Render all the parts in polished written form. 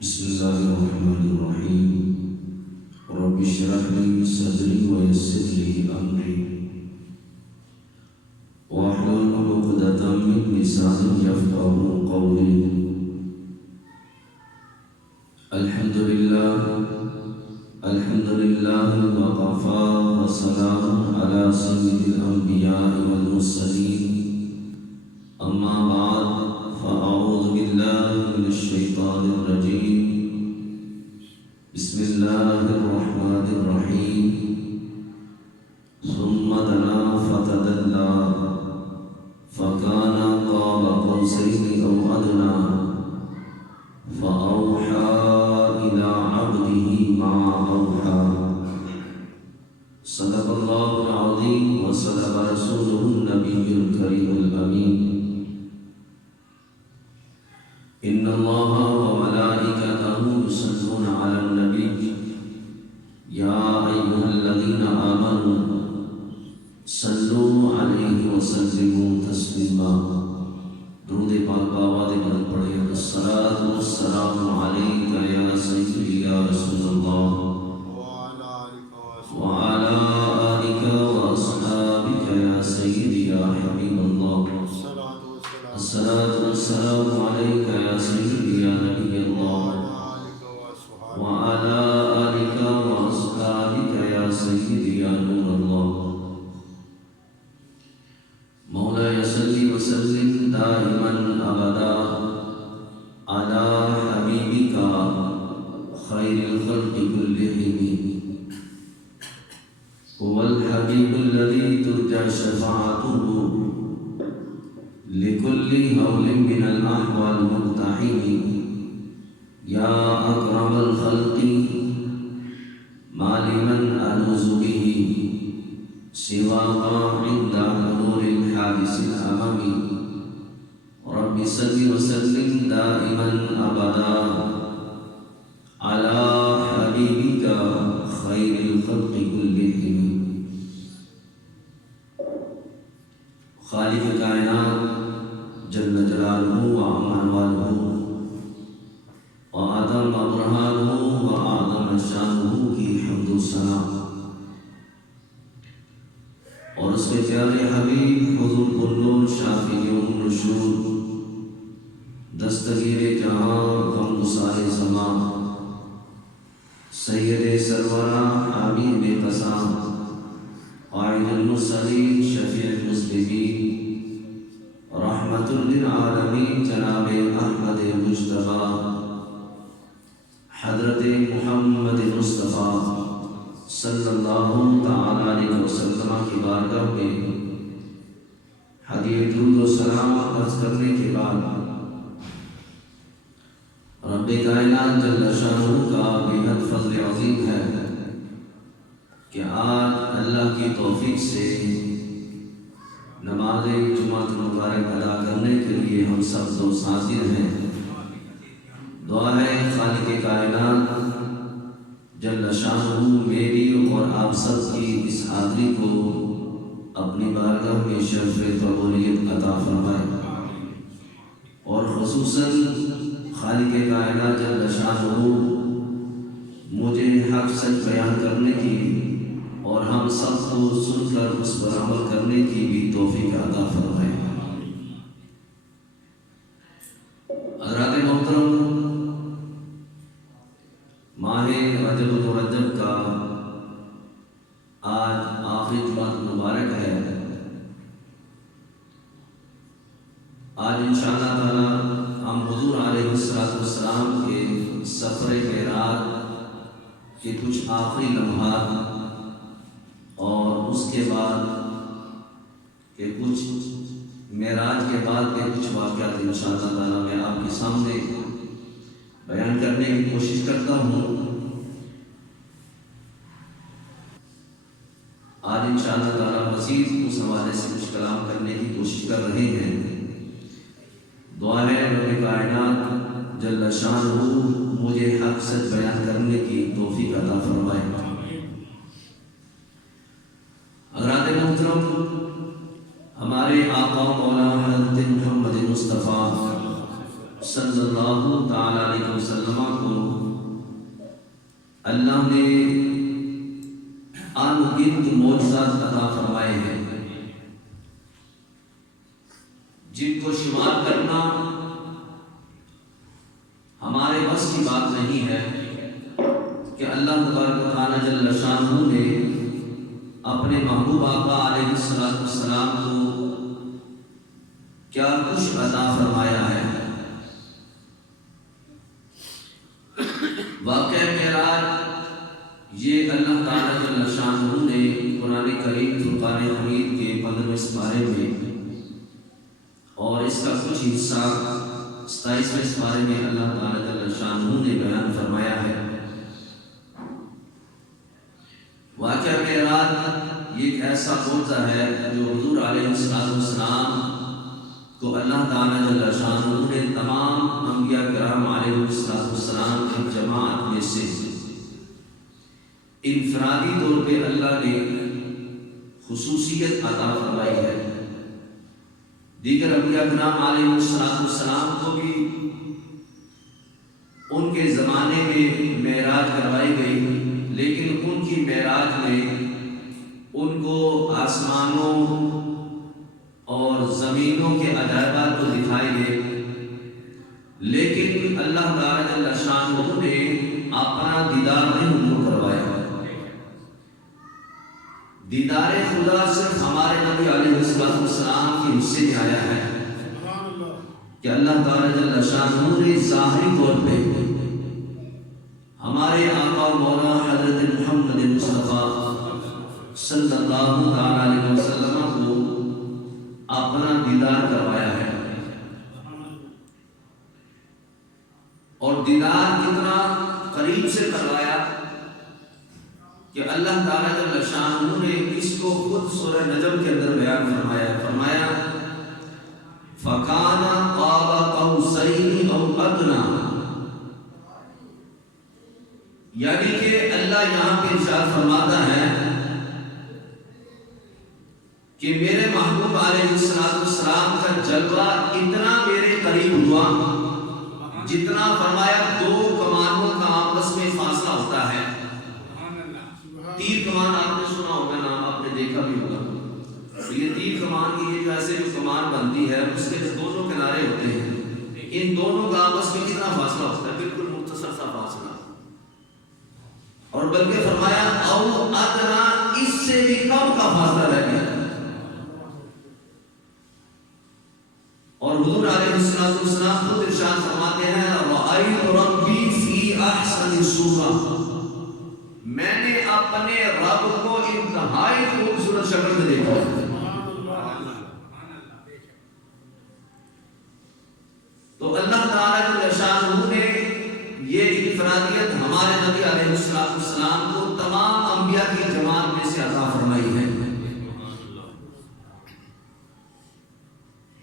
بسم الله الرحمن الرحيم رب اشرح لي صدري ويسر لي أمري واحلل عقدة من لساني يفقهوا قولي. الحمد لله وكفى والسلام على سيد الأنبياء والمرسلين. أما بعد فأعوذ بالله من الشيطان الرجيم. بسم الله الرحمن الرحيم. ثم دنا فتدلى فكان قاب قوسين أو أدنى فأوحى إلى عبده ما أوحى. صدق الله العظيم وصدق رسوله النبي الكريم الأمين. إن الله وملائكته يصلون على النبي يا أيها الذين آمنوا صلوا عليه وسلموا تسليما. درود پاک بآباد بلند پڑھیں. الصلاۃ والسلام علیک یا سیدی یا رسول اللہ وعلى آلك وأصحابك يا سيدي يا حبيب الله. الصلاة والسلام عليك يا سيدي يا نبي الله وعلى آلك وأصحابك يا سيدي يا نور الله. مولاي صل وسلم دائما أبدا على حبيبك خير الخلق كلهم. هو الحبيب الذي ترجى شفاعته لكل هول من الأحوال مقتحم. يا أكرم الخلق ما لمن ألوذ به سواك عند حضور الحادث الأمم. رب صل وسلم دائما أبدا على حبيبك خير الخلق كلهم. خالق کائنات جل جلالہ وعمان والہ وآدم ابرہانہ وآدم شانہ کی حمد و ثنا اور اس کے پیارے حبیب حضور النور شافی یوم نشور دستگیر جہاں غم گسار زمان سید سرورہ حبیب قسام قائد المرسلین شفیع المذنبین رحمت للعالمین جناب احمد مجتبی حضرت محمد مصطفیٰ صلی اللہ تعالی علیہ وسلم کی بارگاہ میں ہدیہ درود و سلام عرض کرنے کے بعد رب کائنات جل شانہ کا بےحد فضل عظیم ہے کہ آج اللہ کی توفیق سے نماز جمعہ مبارک ادا کرنے کے لیے ہم سب دوست حاضر ہیں. دعا ہے خالق کائنات جل شانہ میری اور آپ سب کی اس حاضری کو اپنی بارگاہ میں شرف قبولیت عطا فرمائے اور خصوصاً خالق کائنات جل شانہ مجھے حق سچ بیان کرنے کی اور ہم سب کو سن کر اس پر عمل کرنے کی بھی توفیق عطا فرمائے. حضرات محترم، ماہ رجب المرجب کا آج آخری جمعہ مبارک ہے. آج انشاءاللہ تعالی ہم حضور علیہ السلام کے سفر معراج کے کچھ آخری لمحات اور اس کے بعد کے کچھ معراج کے بعد کے کچھ واقعات انشاءاللہ تعالی میں آپ کے سامنے بیان کرنے کی کوشش کرتا ہوں. آج انشاءاللہ تعالی مزید اس حوالے سے کچھ کلام کرنے کی کوشش کر رہے ہیں. دعا ہے رب کائنات جل شانہ مجھے حق سچ بیان کرنے کی توفیق عطا فرمائے. حضرات محترم، ہمارے آقا مولا حضرت محمد مصطفیٰ صلی اللہ تعالی علیہ وسلم کو اللہ نے انگنت معجزات عطا فرمائے ہیں، جن کو شمار کرنا ہمارے بس کی بات نہیں ہے کہ اللہ تبارک و تعالی جل شانہ نے اپنے محبوب آقا علیہ السلام کو کیا کچھ عطا فرمایا ہے۔ واقعہ معراج یہ اللہ تعالی جل شانہ نے قرآن کریم فرقان حمید کے 15ویں سپارے میں اور اس کا کچھ حصہ 27ویں سپارے میں اللہ تعالی جل شانہ نے بیان فرمایا ہے۔ واقعہ معراج یہ ایک ایسا معجزہ ہے جو حضور علیہ السلام کو اللہ تعالی جل شانہ نے تمام انبیاء کرام علیہ السلام کی جماعت میں سے انفرادی طور پہ اللہ نے خصوصیت عطا فرمائی ہے۔ دیگر انبیاء کرام علیہ السلام کو بھی ان کے زمانے میں معراج کروائی گئی، لیکن ان کی معراج میں ان کو آسمانوں اور زمینوں کے عجائبات کو دکھائے گئے، لیکن اللہ تعالی جل شانہ نے اپنا دیدار نہیں ان کو کروایا۔ دیدار خدا صرف ہمارے نبی علیہ السلام کے حصے میں آیا ہے کہ اللہ تعالی جل شانہ نے ظاہری طور پہ ہمارے آقا و مولا حضرت محمد مصطفیٰ صلی اللہ علیہ وسلم کو اپنا دیدار کروایا ہے۔ اور دیدار کتنا قریب سے کروایا کہ اللہ تعالی جل شانہ نے اس کو خود سورہ نجم کے اندر بیان فرمایا فَكَانَ قَابَ قَوْسَيْنِ أَوْ أَدْنَىٰ، یعنی کہ اللہ یہاں پہ ارشاد فرماتا ہے کہ میرے محبوب علیہ السلام کا جلوہ اتنا میرے قریب ہوا جتنا فرمایا 2 کمانوں کا آپس میں فاصلہ ہوتا ہے۔ تیر کمان آپ نے سنا ہوگا، نام آپ نے دیکھا بھی ہوگا۔ تو یہ تیر کمان کی یہ جو ایسے جو کمان بنتی ہے اس کے جو دونوں کنارے ہوتے ہیں، ان دونوں کا آپس میں کتنا فاصلہ ہوتا ہے؟ بالکل مختصر سا فاصلہ، اور بلکہ فرمایا او ادنا، اس سے بھی کم کا فاصلہ رہ گیا۔ اور حضور علیہ السلام خود ارشاد فرماتے ہیں رأیت ربی فی احسن صورہ، میں نے اپنے رب کو انتہائی خوبصورت شکل میں دیکھا۔ تو اللہ تعالی جل شانہ نے یہ انفرادیت ہمارے نبی علیہ السلام کو تمام انبیاء کی جماعت میں سے عطا فرمائی ہے۔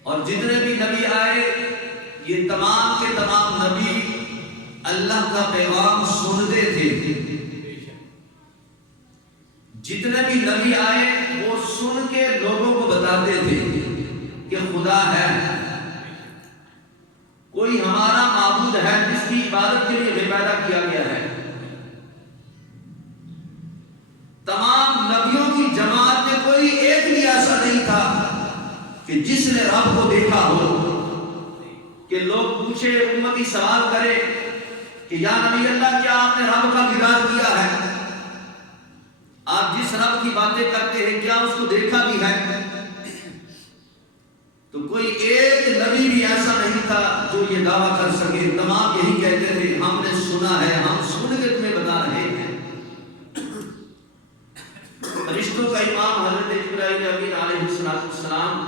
اور جتنے بھی نبی آئے یہ تمام کے تمام نبی اللہ کا پیغام سنتے تھے۔ جتنے بھی نبی آئے وہ سن کے لوگوں کو بتاتے تھے کہ خدا ہے، کوئی ہمارا معبود ہے جس کی عبادت کے لیے ہمیں پیدا کیا گیا ہے۔ تمام نبیوں کی جماعت میں کوئی ایک بھی ایسا نہیں تھا کہ جس نے رب کو دیکھا ہو، کہ لوگ پوچھے، امتی سوال کرے کہ یا نبی اللہ کیا آپ نے رب کا دیدار کیا ہے؟ آپ جس رب کی باتیں کرتے ہیں کیا اس کو دیکھا بھی ہے؟ تو کوئی ایک نبی بھی ایسا نہیں تھا جو یہ دعویٰ کر سکے۔ تمام یہی کہتے تھے ہم نے سنا ہے، ہم سن کے تمہیں بتا رہے ہیں۔ فرشتوں کا امام حضرت جبرائیل امین علیہ السلام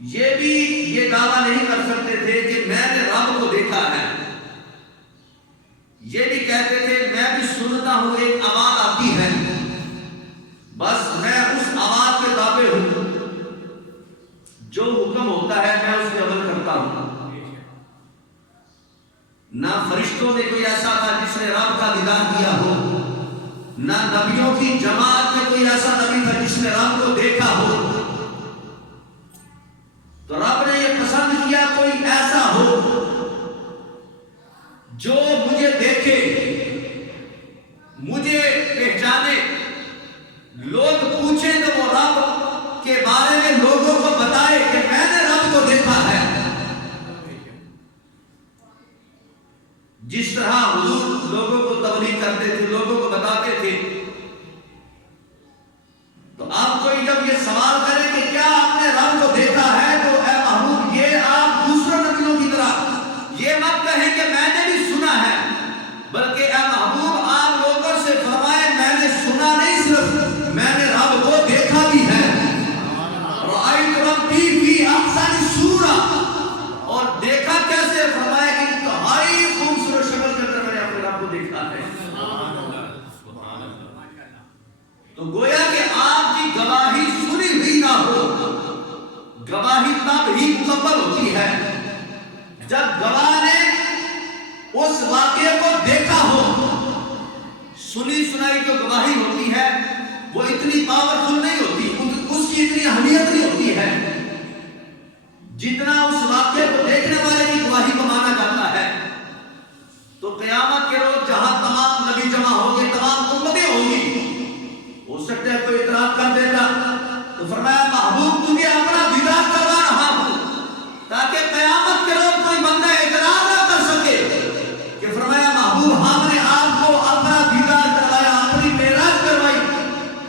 یہ بھی یہ دعویٰ نہیں کر سکتے تھے کہ میں نے رب کو دیکھا ہے۔ یہ بھی کہتے تھے میں بھی سنتا ہوں، ایک آواز آتی ہے، بس میں اس آواز کے تابع ہوں، جو حکم ہوتا ہے میں اس پہ عمل کرتا ہوں۔ نہ فرشتوں میں کوئی ایسا تھا جس نے رب کا دیدار کیا ہو، نہ نبیوں کی جماعت میں کوئی ایسا نبی تھا جس نے رب کو دیکھا ہو۔ تو رب نے یہ پسند کیا کوئی ایسا جس طرح حضور لوگوں کو تبلیغ کرتے تھے، لوگوں کو بتاتے تھے، تو آپ کوئی جب یہ سوال کرے کہ کیا آپ نے رب کو دیکھا ہے، تو اے محبوب یہ آپ دوسرے نبیوں کی طرح یہ مت کہیں کہ میں نے بھی سنا ہے، بلکہ اے محبوب آپ لوگوں سے فرمائے میں نے سنا نہیں، صرف میں نے رب کو دیکھا بھی ہے۔ رأیت ربی فی احسن صورۃ، اور دیکھا کیسے؟ فرمایا کہ انتہائی خوبصورت شکل کے اندر میں نے اپنے رب کو دیکھا ہے۔ تو گویا کہ آپ کی گواہی سنی ہوئی نہ ہو، گواہی تب ہی مکمل ہوتی ہے جب گواہ نے اس واقعے کو دیکھا ہو۔ سنی سنائی جو گواہی ہوتی ہے وہ اتنی پاورفل نہیں ہوتی، اس کی اتنی اہمیت نہیں ہوتی ہے جتنا اس واقعے کو دیکھنے والے کی گواہی کو مانا جاتا ہے۔ تو قیامت کے روز جہاں تمام نبی جمع ہوں گے، تمام امتیں ہوں گی، ہو سکتا ہے کوئی اعتراض کر دیتا، تو فرمایا محبوب تجھے اپنا دیدار کروا رہا ہوں تاکہ قیامت کے روز کوئی بندہ اعتراض نہ کر سکے کہ فرمایا محبوب ہم نے آپ کو اپنا دیدار کروایا، اپنی معراج کروائی۔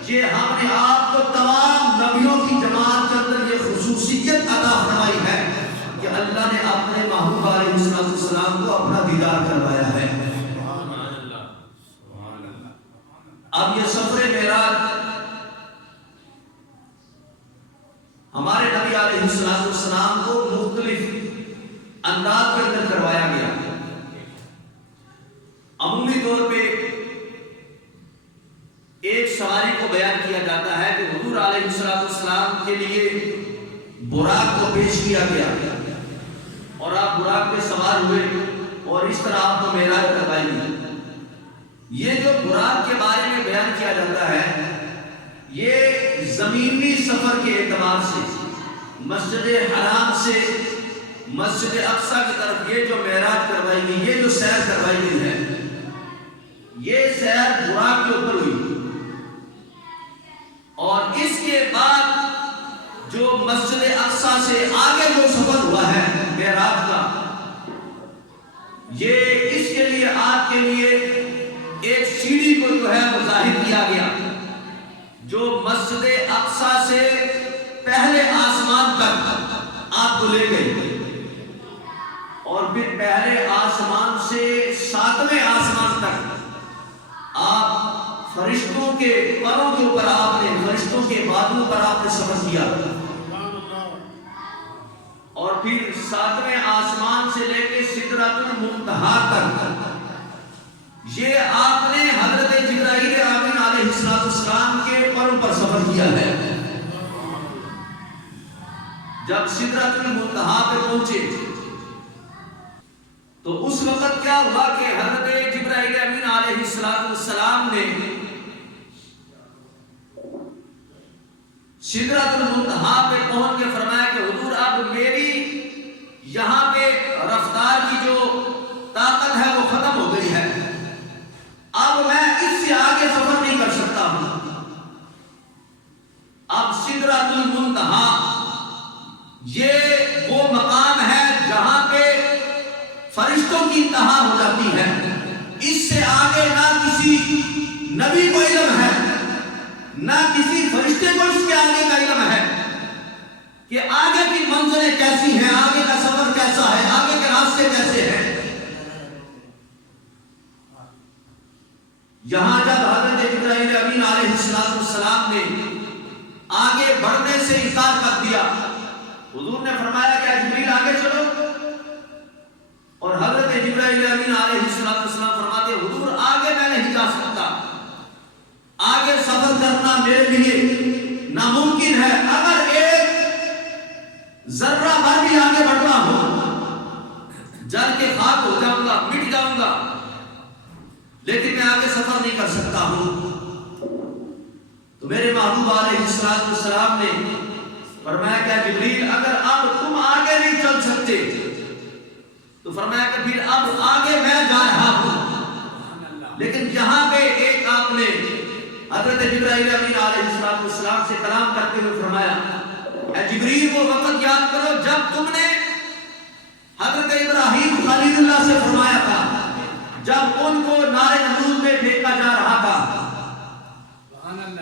یہ ہم نے آپ کو تمام نبیوں کی جماعت کے اندر یہ خصوصیت عطا فرمائی ہے کہ اللہ نے اپنے محبوب علیہ السلام کو اپنا دیدار کروایا ہے۔ اب یہ سفر معراج ہمارے نبی علیہ السلام کو مختلف انداز کے اندر کروایا گیا۔ عمومی طور پہ ایک سواری کو بیان کیا جاتا ہے کہ حضور علیہ السلام کے لیے براق کو پیش کیا گیا اور آپ براق پہ سوار ہوئے اور اس طرح آپ کو معراج کروائی گئی۔ یہ جو براق کے بارے میں بیان کیا جاتا ہے یہ زمینی سفر کے اعتبار سے مسجد حرام سے مسجد اقصی کی طرف یہ جو معراج کروائی گئی، یہ جو سیر کروائی گئی ہے، یہ سیر براق کے اوپر ہوئی، اور اس کے بعد جو مسجد اقصی سے آگے جو سفر ہوا ہے معراج کا، یہ اس کے لیے آپ کے لیے ایک سیڑھی کو جو ہے وہ ظاہر کیا گیا جو مسجد اقصی سے پہلے آسمان تک آپ کو لے گئی، اور پھر پہلے آسمان سے 7ویں آسمان تک آپ فرشتوں کے پروں کے اوپر، آپ نے فرشتوں کے بازو پر آپ نے سفر کیا، اور پھر 7ویں آسمان سے لے کے سدرۃ المنتہا تک یہ آپ نے حضرت جبرائیل امین علیہ السلام کے پروں پر سفر کیا ہے۔ جب سدرۃ المنتہا پہ پہنچے تو اس وقت کیا ہوا کہ حضرت جبرائیل امین علیہ السلام نے سدرۃ المنتہا پہ پہنچ کے فرمایا کہ حضور اب میری یہاں پہ رفتار کی جو طاقت ہے وہ ختم ہو گئی ہے، اب میں اس سے آگے سفر نہیں کر سکتا ہوں۔ اب سدرۃ المنتہا یہ وہ مقام ہے جہاں پہ فرشتوں کی انتہا ہو جاتی ہے، اس سے آگے نہ کسی نبی کو علم ہے، نہ کسی فرشتے کو اس کے آگے کا علم ہے کہ آگے کی منزلیں کیسی ہیں، آگے کا سفر کیسا ہے، آگے کے راستے کیسے ہیں۔ یہاں جب حضرت جبرائیل امین علیہ السلام نے آگے بڑھنے سے انکار کر دیا، حضور نے فرمایا کہ جبریل آگے چلو، اور حضرت جبرائیل امین علیہ السلام فرماتے حضور آگے میں نہیں جا سکتا، آگے سفر کرنا میرے لیے ناممکن ہے، اگر ایک ذرہ بھر بھی آگے بڑھنا ہو جل کے خاک ہو جاؤں گا، مٹ جاؤں گا، لیکن میں آگے سفر نہیں کر سکتا ہوں۔ تو میرے محبوب علیہ السلام نے فرمایا کہ جبریل اگر اب تم آگے نہیں چل سکتے تو فرمایا کہ پھر اب آگے میں جا رہا ہوں، لیکن یہاں پہ ایک آپ نے حضرت جبرائیل امین علیہ السلام سے کلام کرتے ہوئے فرمایا اے جبریل وہ وقت یاد کرو جب تم نے حضرت ابراہیم خلیل اللہ سے فرمایا تھا ان کو نار نمرود میں پھینکا جا رہا تھا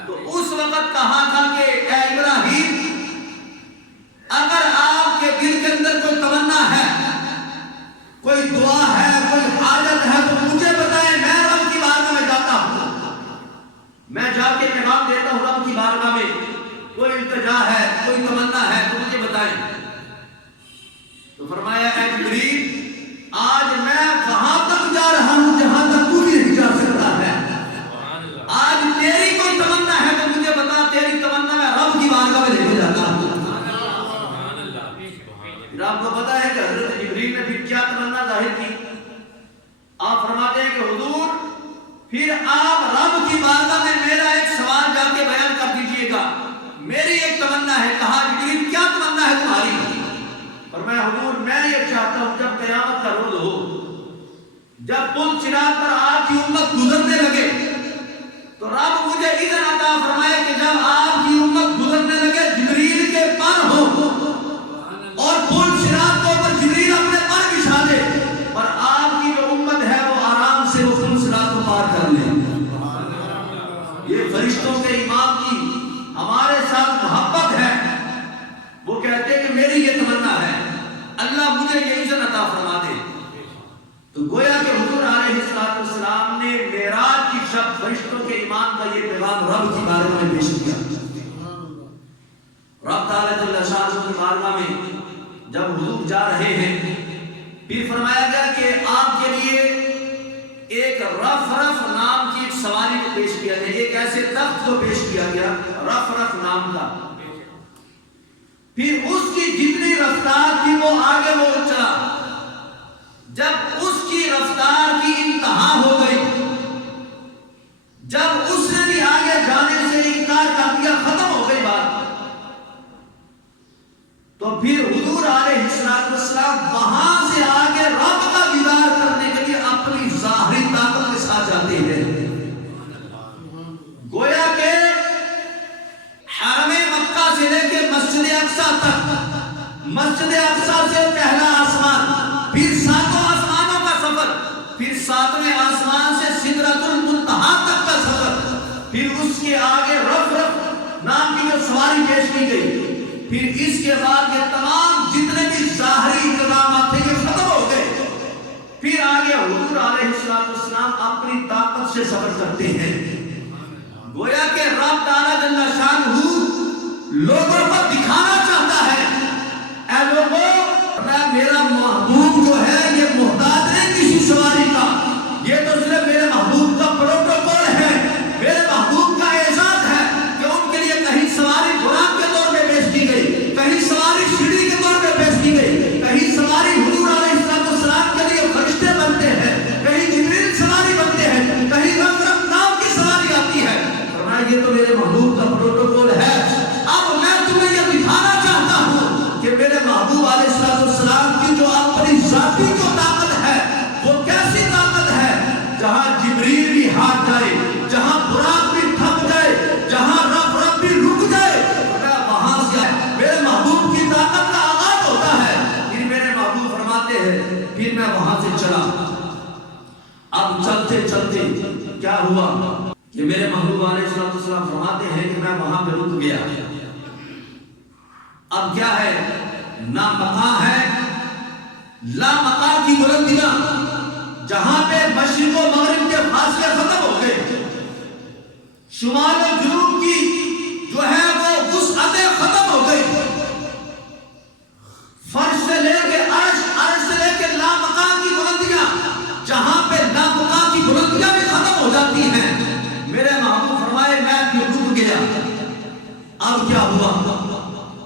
تو اس وقت کہا تھا کہ اے ابراہیم اگر آپ کے دل کے اندر کوئی تمنا ہے، کوئی دعا ہے، کوئی حاجت ہے تو مجھے بتائیں، میں رب کی بارگاہ میں جاتا ہوں، میں جا کے پیغام دیتا ہوں رب کی بارگاہ میں، کوئی التجا ہے، کوئی تمنا ہے تو مجھے بتائیں۔ تو فرمایا اے جبریل آج میں وہاں تک جا رہا ہوں جہاں تک تو بھی نہیں جا سکتا ہے، آج تیری کوئی تمنا ہے تو مجھے بتا، تیری تمنا میں رب کی بارگاہ میں لے کے جاتا ہوں۔ آپ کو پتا ہے کہ حضرت جبریل نے پھر کیا تمنا ظاہر کی؟ آپ فرماتے ہیں کہ حضور پھر آپ رب کی بارگاہ میں میرا ایک سوال جا کے بیان کر دیجئے گا، میری ایک تمنا ہے۔ کہا جبریل کیا تمنا ہے تمہاری؟ فرمایا حضور میں یہ چاہتا ہوں جب قیامت کا روز ہو، جب پل صراط پر آپ کی امت گزرنے لگے تو رب مجھے اذن عطا فرمائے کہ جب آپ کی امت گزرنے لگے جبریل کے پر ہو اور پل صراط کے اوپر جبریل اپنے پر بچھا دے اور آپ کی جو امت ہے وہ آرام سے وہ پل صراط کو پار کر لے۔ یہ فرشتوں کے امام کی ہمارے ساتھ محبت ہے، وہ کہتے ہیں کہ میری یہ تمنا ہے، اللہ مجھے یہ اذن عطا فرما دے۔ تو گویا کہ حضور علیہ السلام نے معراج کی شب فرشتوں کے امام کا یہ پیغام رب کی بارگاہ میں پیش کیا۔ رب تعالیٰ جل شانہ کی بارگاہ میں جب حضور جا رہے ہیں پھر فرمایا گیا کہ آپ کے لیے ایک رفرف نام کی ایک سواری کو پیش کیا گیا، ایک ایسے تخت کو پیش کیا گیا رفرف نام کا، پھر اس کی جتنی رفتار تھی وہ آگے وہ چلا، جب اس کی رفتار کی انتہا ہو گئی، جب اس نے بھی آگے جانے سے انکار کر دیا، ختم ہو گئی بات، تو پھر حضور علیہ السلام وہاں سے آگے رب کا دیدار کرنے کے لیے اپنی ظاہری طاقت کے ساتھ جاتے ہیں۔ گویا کہ حرم مکہ سے لے کے مسجد اقصی تک، مسجد اقصی سے پہلا آسمان، پھر ساتوں آسمانوں کا سفر، پھر ساتویں آسمان سے سدرۃ المنتہا تک کا سفر، پھر اس کے آگے رفرف نام کی جو سواری پیش کی گئی، پھر اس کے بعد یہ تمام جتنے بھی ظاہری انتظامات تھے یہ ختم ہو گئے، پھر آگے حضور علیہ السلام اپنی طاقت سے سفر کرتے ہیں۔ گویا کہ رب تعالیٰ جل شانہ لوگوں کو دکھانا چاہتا ہے، اے لوگوں میرا محبوب جو ہے یہ محتاج نہیں کسی سواری کا، یہ تو صرف میرے محبوب کا پروٹوکول ہے، میرے محبوب کا اعزاز ہے کہ ان کے لیے کہیں سواری غلام کے طور پہ پیش کی گئی، کہیں سواری سیڑھی کے طور پہ پیش کی گئی، کہیں سواری حضور علیہ السلام کے لیے فرشتے بنتے ہیں، کہیں جبریل سواری بنتے ہیں، کہیں رب نام کی سواری آتی ہے۔ فرمایا یہ تو میرے محبوب کا پروٹوکول ہے، اب میں تمہیں یہ دکھانا چاہتا ہوں کہ میرے محبوب علیہ السلام کی جو اپنی ذاتی جو طاقت ہے وہ کیسی طاقت ہے، جہاں جبریل بھی ہاتھ جائے، جہاں براق بھی تھک جائے، جہاں رب بھی رک جائے، وہاں سے میرے محبوب کی طاقت کا آغاز ہوتا ہے۔ پھر میرے محبوب فرماتے ہیں پھر میں وہاں سے چلا، اب چلتے چلتے کیا ہوا کہ میرے محبوب علیہ السلام فرماتے ہیں کہ میں وہاں پہ رک گیا، اب کیا ہے، نہ مقام ہے لا مقام کی بلندیاں، جہاں پہ مشرق و مغرب کے فاصلے ختم ہو گئے، شمال و جنوب کی جو ہے وہ وسعتیں ختم ہو گئی، فرش سے لے کے عرش، عرش سے لے کے لا مقام کی بلندیاں، جہاں پہ لا مقام کی بلندیاں بھی ختم ہو جاتی ہیں۔ میرے محبوب فرمائے میں بھی رک گیا، اب کیا ہوا،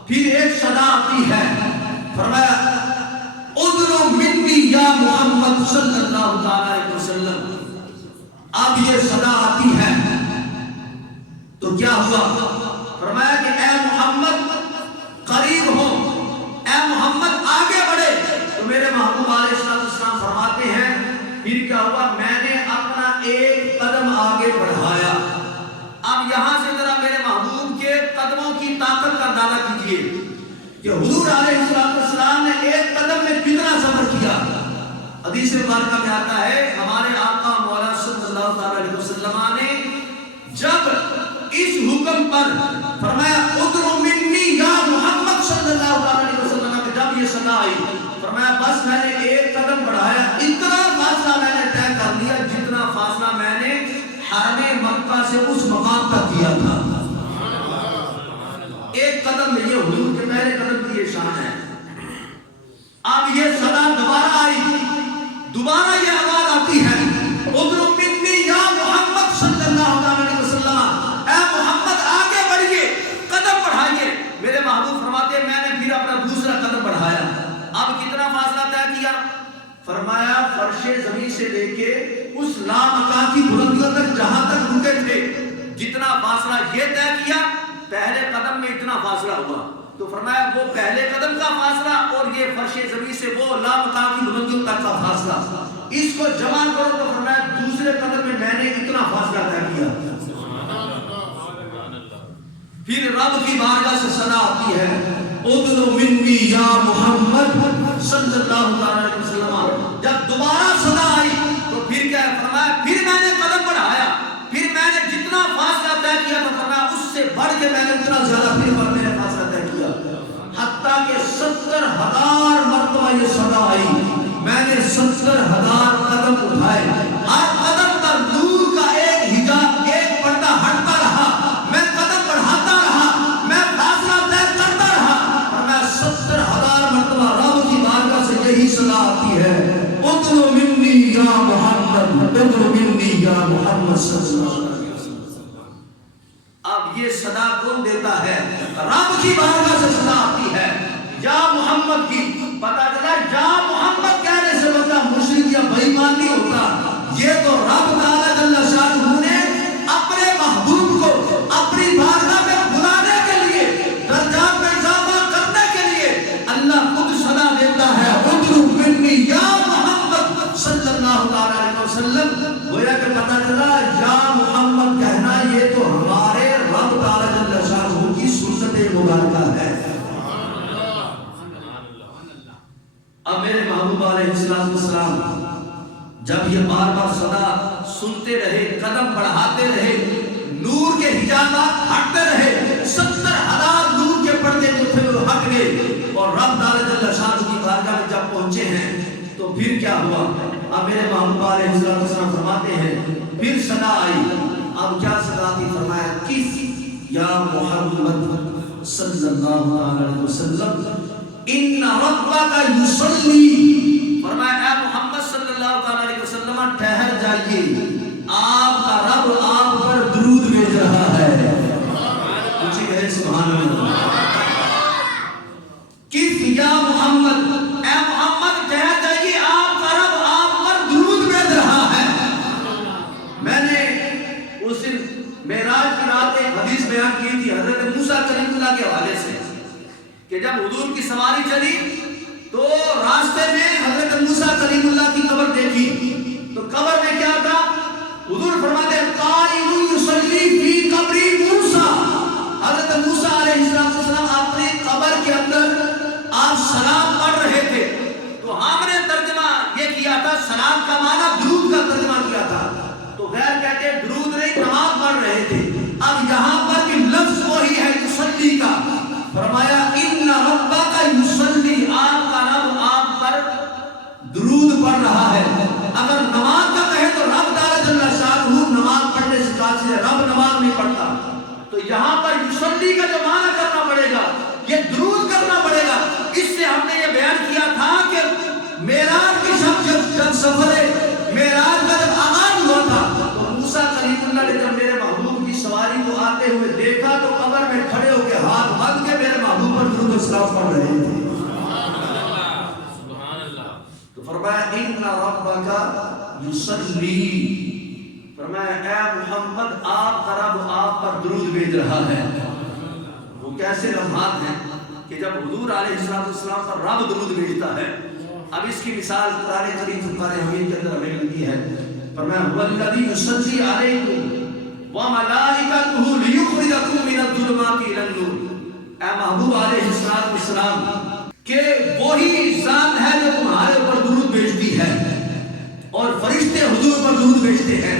پھر ایک صدا آتی ہے، فرمایا اذنو منی یا محمد صلی اللہ علیہ وسلم، اب یہ صدا آتی ہے تو کیا ہوا، فرمایا کہ اے محمد قریب ہو، اے محمد آگے بڑھے، تو میرے محبوب علیہ السلام فرماتے ہیں پھر کیا ہوا، میں نے اپنا ایک قدم آگے بڑھایا، اب یہاں سے ذرا میرے محبوب کے قدموں کی طاقت کا اندازہ کیجئے کہ حضور علیہ السلام نے ایک قدم میں کتنا سفر کیا۔ حدیث مبارکہ میں آتا ہے ہمارے آقا مولا اللہ تعالی علیہ وسلم نے جب اس حکم پر فرمایا ادعو منی یا محمد صلی اللہ علیہ وسلم کہ جب یہ صدا آئی فرمایا بس میں نے ایک قدم بڑھایا اتنا فاصلہ میں نے طے کر لیا جتنا فاصلہ میں نے حرم مکہ سے اس مقام تک کیا تھا. ایک قدم میں یہ حضور کے پہلے قدم کی یہ شان ہے. اب یہ صدا دوبارہ آئی, دوبارہ یہ آواز آتی ہے ادعو منی یا محمد صلی اللہ علیہ وسلم, اے محمد آگے بڑھیے, قدم بڑھائیے. میرے محبوب فرماتے ہیں میں نے پھر اپنا دوسرا قدم بڑھایا. اب کتنا فاصلہ طے کیا؟ فرمایا فرش زمین سے لے کے اس لامکان کی بلندیوں تک جہاں تک رکے تھے جتنا فاصلہ یہ طے کیا پہلے قدم میں اتنا فاصلہ ہوا. تو فرمایا وہ پہلے قدم کا فاصلہ اور یہ فرش زمین سے وہ لامکان کی بلندیوں تک کا فاصلہ, اس کو جمع کرو تو فرمایا دوسرے قدم میں نے اتنا فاصلہ طے کیا. پھر رب کی بارگاہ سے صدا آتی ہے ادعو منی یا محمد صلی اللہ علیہ وسلم. جب دوبارہ صدا آئی تو پھر کیا ہے فرمایا پھر میں نے قدم بڑھایا, پھر میں نے جتنا فاصلہ طے کیا تو فرمایا اس سے بڑھ کے میں نے اتنا زیادہ پھر میں نے فاصلہ طے کیا. حتیٰ کہ 70,000 مرتبہ یہ صدا آئی, میں نے 70,000 قدم اٹھائے, ہر قدم پر نور کا ایک حجاب ایک پردہ ہٹتا رہا, میں قدم بڑھاتا رہا, میں فاصلہ طے کرتا رہا, اور میں 70,000 مرتبہ رب کی بارگاہ سے یہی صدا آتی ہے ادعو منی یا محمد, ادعو منی یا محمد صلی اللہ علیہ وسلم. اب یہ صدا کون دیتا ہے؟ رب کی بارگاہ سے صدا آتی ہے یا محمد کی. پتا چلا یا محمد کہنے سے بندہ مشرک یا بے ایمان نہیں ہوتا, یہ تو رب تعالی جل شانہ نے اپنے محبوب کو اپنی بارگاہ میں بلانے کے لیے, درجات میں اضافہ کرنے کے لیے اللہ خود صدا دیتا ہے ادعو منی یا محمد صلی اللہ علیہ وسلم. گویا کہ پتا چلا یا محمد کہنا یہ تو ہمارے رب تعالی جل شانہ کی سنت مبارکہ ہے. اب میرے محبوب علیہ السلام جب یہ بار بار صدا سنتے رہے, قدم بڑھاتے رہے, نور کے حجابات ہٹتے رہے, 70,000 نور کے پردے جو تھے وہ ہٹ گئے اور رب تعالی جل شانہ کی بارگاہ میں جب پہنچے ہیں تو پھر کیا ہوا؟ اب میرے محبوب علیہ السلام فرماتے ہیں پھر صدا آئی. اب کیا صدا تھی؟ فرمایا کس یا محمد صلی اللہ علیہ وسلم ان ربک یصلی, فرمایا اے محمد صلی اللہ علیہ وسلم ٹھہر جائیے, آپ کا رب آپ پر درود بھیج رہا ہے. اونچی کہے سبحان اللہ. کس یا محمد, اے محمد ٹھہر جائیے آپ کا رب آپ پر درود بھیج رہا ہے. میں نے اس دن معراج کی رات ایک حدیث بیان کی تھی حضرت موسیٰ کلیم اللہ کے حوالے سے کہ جب حضور کی سواری چلی تو راستے میں حضرت موسیٰ کلیم اللہ کی قبر دیکھی تو قبر میں کیا تھا؟ حضور فرماتے ہیں قائم یصلی فی قبر موسیٰ, حضرت موسیٰ علیہ السلام اپنی قبر کے اندر آپ سلام پڑھ رہے تھے. تو ہم نے ترجمہ یہ کیا تھا, سلام کا معنی درود کا ترجمہ کیا تھا, تو غیر کہتے ہیں درود نہیں نماز پڑھ رہے تھے. اب یہاں پر بھی لفظ وہی ہے یصلی کا, فرمایا ان ربک یصلی, آپ کا رب آپ پر درود پڑھ رہا ہے. اگر نماز کا کہے تو رب تعالی جل شانہ نماز پڑھنے سے قاصر ہے, رب نماز نہیں پڑھتا. تو یہاں پر یصلی کا جو معنی کرنا پڑے گا یہ درود کرنا پڑے گا. اس سے ہم نے یہ بیان کیا تھا کہ معراج کی جب سفر معراج کا جب آغاز ہوا تھا تو موسیٰ کلیم اللہ نے جب میرے محبوب کی سواری کو آتے ہوئے دیکھا تو قبر میں کھڑے ہو کے ہاتھ بند کے میرے محبوب پر درود و سلام پڑھ رہے تھے. تو فرمایا ان ربک یصلی, فرمایا اے محمد آپ کا رب آپ پر درود بھیج رہا ہے. وہ کیسے لمحات ہیں کہ جب حضور علیہ السلام پر رب درود بھیجتا ہے. اب اس کی مثال قرآن کریم فرقان حمید کے اندر ہمیں ملتی ہے. فرمایا والذی یصلی علیکم وملائکتہ لیخرجکم من الظلمات الی النور, اے محبوب علیہ السلام کہ وہی ذات ہے جو تمہارے اوپر درود بھیجتی ہے اور فرشتے حضور پر درود بھیجتے ہیں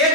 1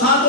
7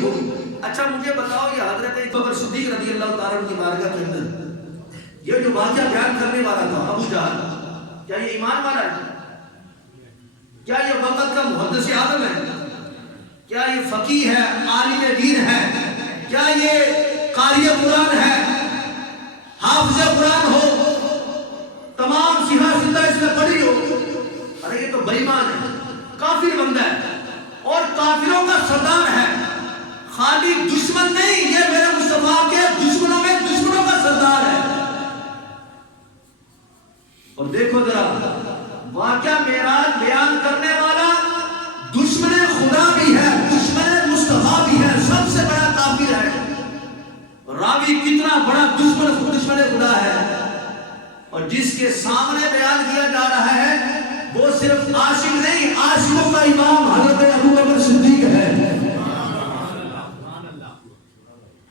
ہوئی ہوگی. اچھا مجھے بتاؤ یہ حضرت ابو بکر صدیق رضی اللہ تعالیٰ عنہ کی بارگاہ کے اندر یہ جو واقعہ بیان کرنے والا تھا ابو جہل، کیا یہ ایمان والا ہے؟ کیا یہ وقت کا محدث اعظم ہے؟ کیا یہ فقیہ ہے، عالم دین ہے؟ کیا یہ قاری قرآن ہے، حافظ قرآن ہو، تمام سیاہ ستہ اس میں پڑھی ہو؟ ارے یہ تو بے ایمان ہے، کافر بندہ ہے اور کافروں کا سردار ہے. خالی دشمن نہیں، یہ میرے مصطفیٰ کے دشمنوں میں دشمنوں کا سردار ہے. اور دیکھو ذرا واقعہ معراج بیان کرنے والا دشمن خدا بھی ہے، دشمن مصطفیٰ بھی ہے، سب سے بڑا کافر ہے. راوی کتنا بڑا دشمن خدا ہے، اور جس کے سامنے بیان کیا جا رہا ہے وہ صرف عاشق نہیں، عاشقوں کا امام حضرت ابو بکر صدیق ہے.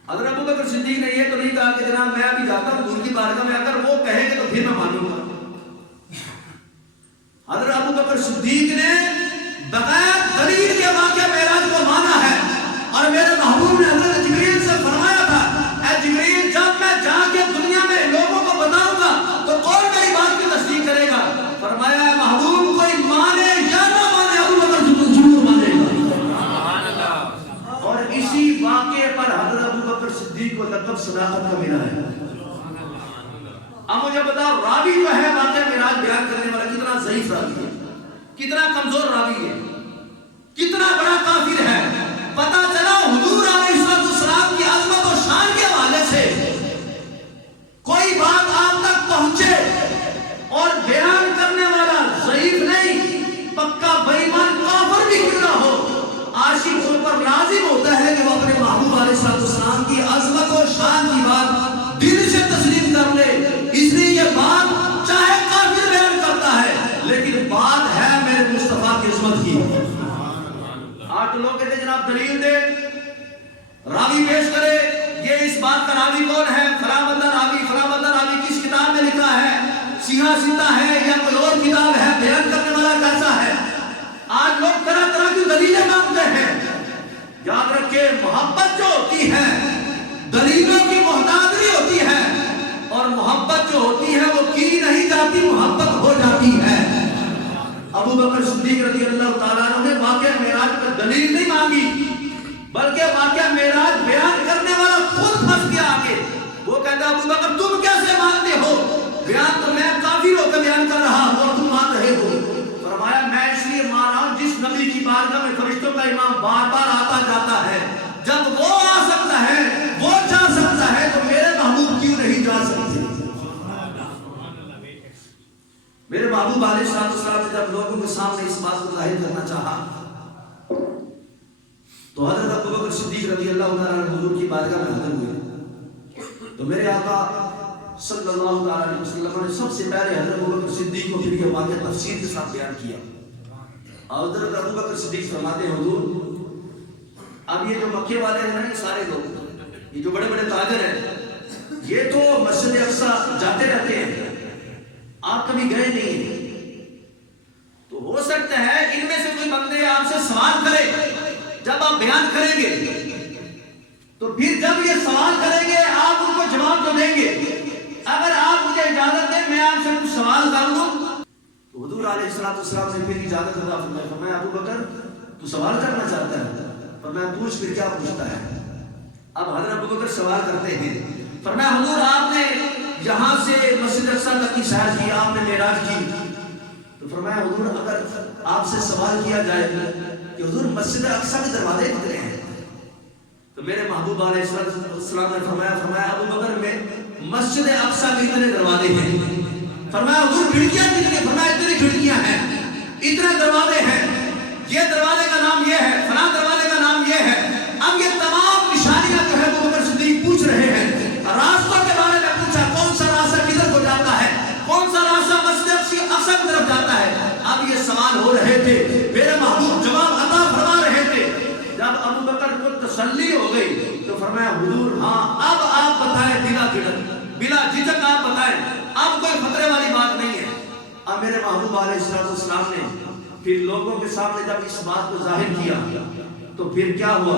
حضرت ابو بکر صدیق نے یہ تو نہیں کہا کہ جناب میں ابھی جاتا ہوں حضور کی بارگاہ میں، اگر وہ کہے گے تو پھر میں مانوں گا. حضرت ابو بکر صدیق نے بغیر دلیل کے واقعہ معراج کو مانا ہے. اور میرے محبوب نے حضرت جبریل سے فرمایا تھا اے جبریل جب میں جا کے دنیا میں لوگوں کو بتاؤں گا تو کون میری بات کی تصدیق کرے گا؟ فرمایا اے محبوب کوئی مانے یا نہ مانے ابو بکر ضرور مانے گا. اور اسی واقعے پر حضرت ابو بکر صدیق کو لقب صداقت کا ملا ہے. اب مجھے بتاؤ راوی جو ہے واقعہ معراج بیان کرنے والا کتنا ضعیف راوی ہے، کتنا کمزور راوی ہے، کتنا بڑا کافر ہے. پتہ چلا حضور علیہ السلام کی عظمت و شان کے حوالے سے کوئی بات آپ تک پہنچے اور بیان کرنے والا ضعیف نہیں، پکا بے ایمان کافر بھی کیوں نہ ہو، عاشق ان پر لازم ہوتا ہے کہ وہ اپنے محبوب علیہ السلام کی عظمت و شان کی بات دل سے تسلیم کر لے. اس لیے یہ بات چاہے کافر بیان کرتا ہے لیکن بات ہے میرے مصطفیٰ کی عظمت کی. آج تو لوگ کہتے ہیں جناب دلیل دے، راوی پیش کرے، یہ اس بات کا راوی کون ہے، فلاں بندہ راوی کس کتاب میں لکھا ہے، سیاہ ستہ ہے یا کوئی اور کتاب ہے، بیان کرنے والا کیسا ہے. آج لوگ طرح طرح کی دلیلیں مانگتے ہیں. یاد رکھے محبت جو ہوتی ہے دلیلوں کی محتاج نہیں ہوتی ہے، اور محبت جو ہوتی ہے وہ کی نہیں جاتی، محبت ہو جاتی ہے. ابو بکر صدیق رضی اللہ تعالیٰ عنہ نے واقعہ معراج پر دلیل نہیں مانگی بلکہ واقعہ معراج بیان کرنے والا خود پھنس گیا آگے. وہ کہتا ابو بکر تم کیسے مانتے ہو، بیان تو میں کافر ہو کے بیان کر رہا ہوں اور تم مان رہے ہو. فرمایا میں اس لیے مان رہا ہوں جس نبی کی بارگاہ میں فرشتوں کا امام بار بار آتا جاتا ہے، جب وہ آ سکتا ہے وہ جا سکتا ہے تو میرے محبوب کیوں نہیں جا سکتے. میرے محبوب علیہ السلام نے جب لوگوں کے سامنے اس بات کو ظاہر کرنا چاہا تو حضرت ابو بکر صدیق رضی اللہ تعالیٰ عنہ حضور کی بارگاہ میں حاضر ہوئے. تو میرے آقا صلی اللہ علیہ وسلم نے سب سے پہلے حضرت ابو بکر صدیق کو پھر یہ واقعہ تفصیل کے ساتھ بیان کیا. حضرت ابو بکر صدیق فرماتے ہیں حضور اب یہ جو مکے والے ہیں نا، یہ سارے لوگ، یہ جو بڑے بڑے تاجر ہیں، یہ تو مسجد اقصی جاتے رہتے ہیں، آپ کبھی گئے نہیں ہیں، تو ہو سکتا ہے ان میں سے کوئی بندے آپ سے سوال کرے. جب آپ بیان کریں گے تو پھر جب یہ سوال کریں گے آپ ان کو جواب تو دیں گے. اگر آپ مجھے اجازت دیں میں آپ سے کچھ سوال کر لوں. تو حضور علیہ السلام نے پھر اجازت عطا فرمائی. فرمایا ابو بکر تو سوال کرنا چاہتا ہے؟ فرمایا پوچھ. پھر کیا پوچھتا ہے؟ اب حضرت ابو بکر سوال کرتے ہیں. فرمایا حضور آپ نے یہاں سے مسجد اقصی تک کی سیر کی، آپ نے معراج کی. تو فرمایا حضور اگر آپ سے سوال کیا جائے کہ حضور مسجد اقصی کے دروازے کتنے ہیں، تو میرے محبوب علیہ السلام نے فرمایا ابو بکر میں مسجد اقصی کے اتنے دروازے ہیں. فرمایا حضور کھڑکیاں کتنی؟ فرمایا اتنی کھڑکیاں ہیں، اتنے دروازے ہیں، یہ دروازے کا نام یہ ہے، فلاں دروازے کا نام یہ ہے. اب یہ تمام نشانیاں جو ہے ابو بکر صدیق پوچھ رہے ہیں. راستوں کے بارے میں پوچھا، کون سا راستہ کدھر کو جاتا ہے، کون سا راستہ مسجد اقصی کی طرف جاتا ہے. اب یہ سوال ہو رہے تھے، میرے محبوب جواب عطا فرما رہے تھے. جب ابو بکر کو تسلی ہو گئی تو فرمایا حضور ہاں اب آپ بتائیں بلا جھجک آپ بتائیں، اب کوئی خطرے والی بات نہیں ہے. اب میرے محبوب علیہ السلام نے پھر لوگوں کے سامنے جب اس بات کو ظاہر کیا تو پھر کیا ہوا؟